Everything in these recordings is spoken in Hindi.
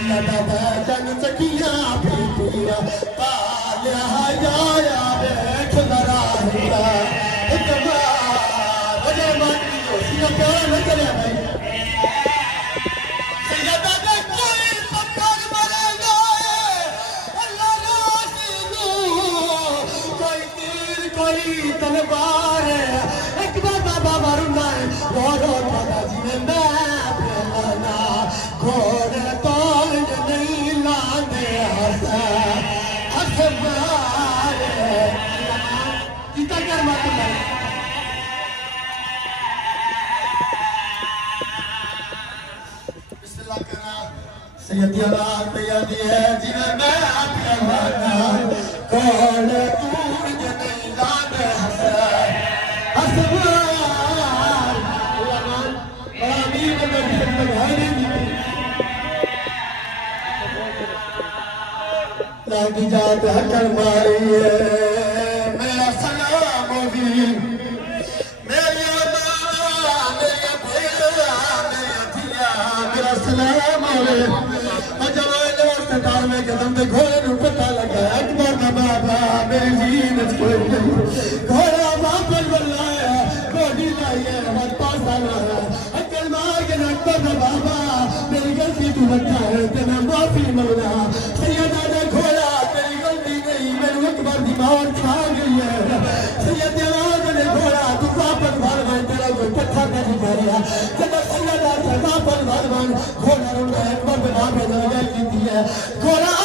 जन सखिया पीतिया पालिया जाया बैठ लड़ा अजय माटी जो प्यार न करे भाई कोई तलवार एक बाबा वरुणा और दादाजी ने मैं पहला घोड़े तोड़ नहीं लाने हंस मारे कितना कर मालूम है बिस्मिल्लाह करा सैयदी अल्लाह तैयारी है जिन्हें मैं पहला घोड़े लागी जात हकर मारी है मेरा सलाम होगी मेरी माँ मेरी भैया मेरी धिया मेरा सलाम होगे जवान अस्पताल में कदम पे घोड़े को पता लगा अकबर का बाबा मेरी जीन घोड़ा वापस बुलाया घोड़ी लाइए हमारे पास आना अकल मार के अकबर का बाबा मेरी गलती तू बचा है तेरा माफी मांगना सैयदा ने घोड़ा तेरी गलती नहीं मेरी अकबर की मौत खा गई है सैयद ने घोड़ा तू वापस भगवान तेरा कोई पत्थर नहीं मारिया जब सैयदा से वापस भगवान घोड़ा रोना अकबर के बाबा ने गलती की है घोड़ा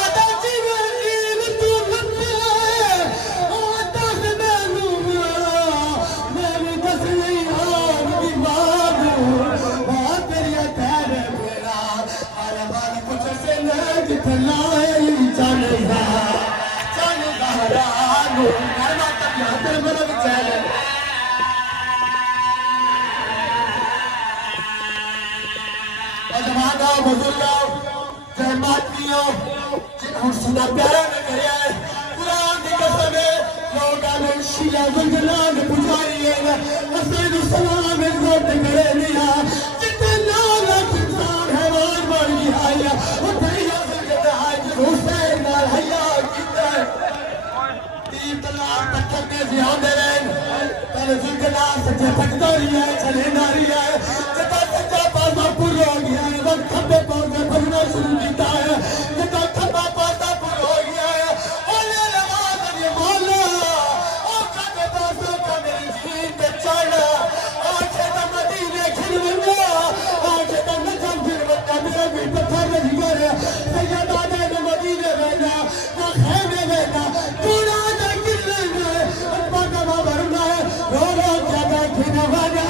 प्यारा ने करे कुरान की कसम है लोग शिया गुलजलाल पुजारी है हसन सलाम इज्जत करे लिया जितना लाख इंसान हैवान बन गया उठे या आज हुसैन नाल हया कीता तीर तलवार पत्थर ने जिहां दे रहे पर जुलजलाल सच्चे फटदारी है चले नारी है जब सच्चा पासा पूरा हो गया है वक्त खब्बे पहुंच के भजना शुरू किया है जब खब्बा पासा पूरा हो गया है ओले लगा दे मौला ओ कदे पासा का मेरी जीन पे चढ़ा आंखें तो मदीने खिलवंगा आंखें तो नजम फिरवंगा मेरा भी पत्थर नहीं करे सैयदा ने मदीने रहना ना खैमे रहना पूरा ना किले में अब्बा का बाबा रुना है रो रो ज्यादा खिलवाना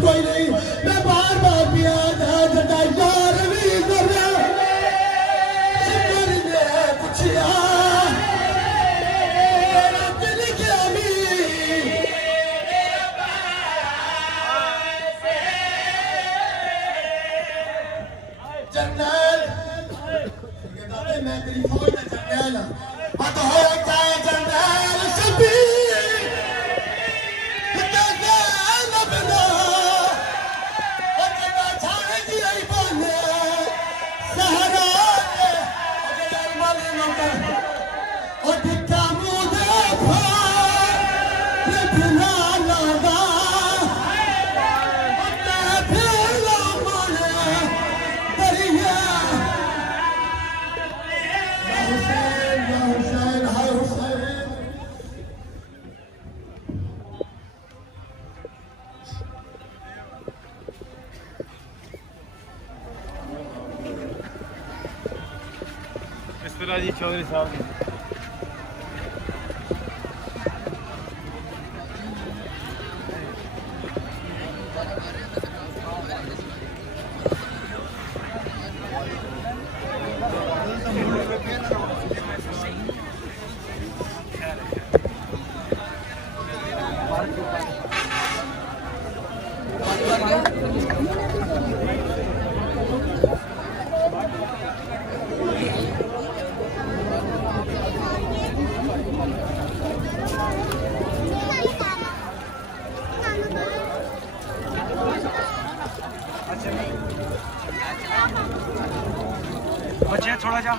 कोई नहीं जरनैल मैं तेरी फौज का जरनैल मत हो जाए जरनैल शबीर बना छाने जी आई बने सहरा जी चौधरी साहब बच्चे थोड़ा जा